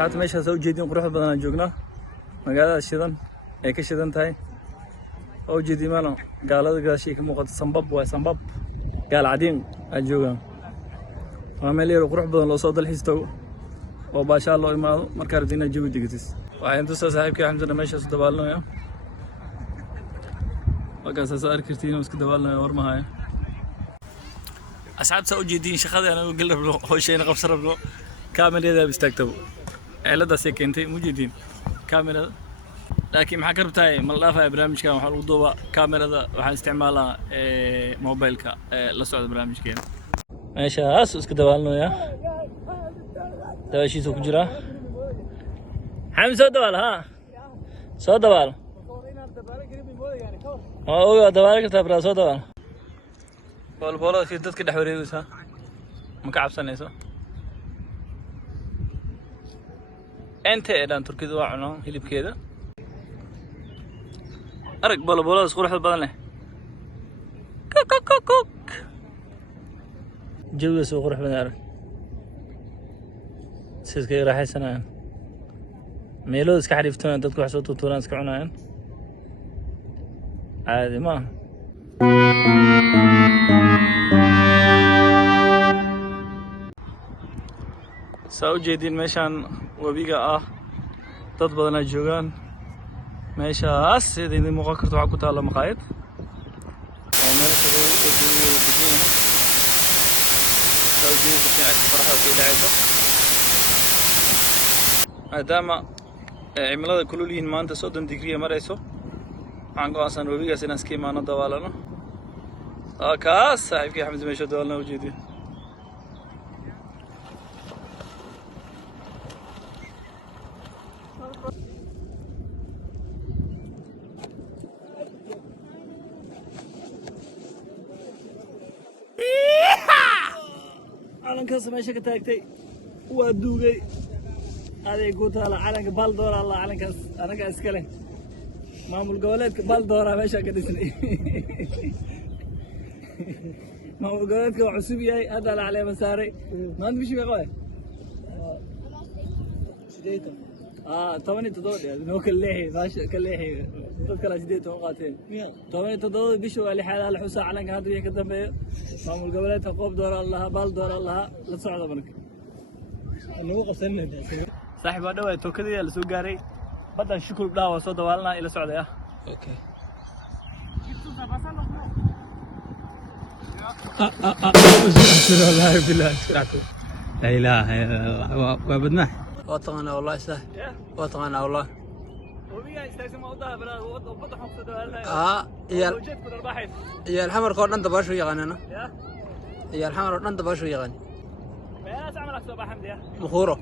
أصحاب ماشي سووا جديد نروح بدنا جوجنا مقالة الشيطان أي كشيطان تاي أو جديد ماله قال هذا شيء كم صنبب وصنبب قال عادين الجوجا وعملي روح بدنا لو صاد الحستو وباشا الله ما مركار دينا جوجي دقتس وعين توصل صاحب كي حمزة ماشي سدبالنا يا وقاس صار كرتين وسك دبالنا ورما هاي أصحاب سووا جديد شخذ أنا وقل له هو شيء نقص ربنا كامل هذا بيستكتبوا على سكنتي موجودين كاميرا لكن maxaa ka rabtaa ma la dhaafay barnaamijkan waxa lagu duubaa kaamirada waxaan isticmaalaa mobilka la socda barnaamijkeena meeshaas iska dabaalnooya daawashiisa ku jira xamsa soo dabaal ha soo dabaal oo dabaal kartaa braa soo dabaal boolboolada fi dadka dhex wareegaysa ma ka cabsanayso أنت إذا تركي ذواعنا هلي بكذا أرك بولا بولا سقول حد بدنه كوك كوك كوك جو سوق روح بدنا أرك سيسكي راح يسنا ميلودس كحريفتنا تدخل حسوت وتورانس كعناين عادي ما سو جديد مشان وبيجا dad badan ay joogan meeshaas sidii muuqaalka waxa ku taala maqaayad oo meel soo dejiyo Saudi ka farxad ku dhacayso maadaama cimilada kulul maanta 30 digrii marayso waxaan go'aansan webigaas inaan iska imaano dawaalano kaas saaxiibkii Xamdi meesha dawaalna u jeediyo calankaas meesha ka taagtay waa duugay adeeg ku taala calanka bal door Allah calankaas anaga iska leh maamul goboleedka bal doora meesha ka dhisnay maamul goboleedka waa cusub yahay hada la caleema saaray maanta bishii qaba sideetan 17 noo kala leexay baasha ka leexay dadka la sideetan qaateen 17 bishii waa lixaad la xusaa calanka hadda wixii ka dambeeyo maamul goboleedka qoob door Allah bal door Allah la socdo marka anuu qasanay saaxiib waa dhawaay tookadii la soo gaaray badan shukr dhaawa soo dawaalna ila socday okay والله بالله لا اله الا الله وابدنا وطغنا والله سهل وطغنا والله وبيا يستلزم موضوع بلا وضح مقصد يا الحمر كون انت باشو يغننا يا الحمر انت باشو يغني يا سامع لك صباح حمدي مخوره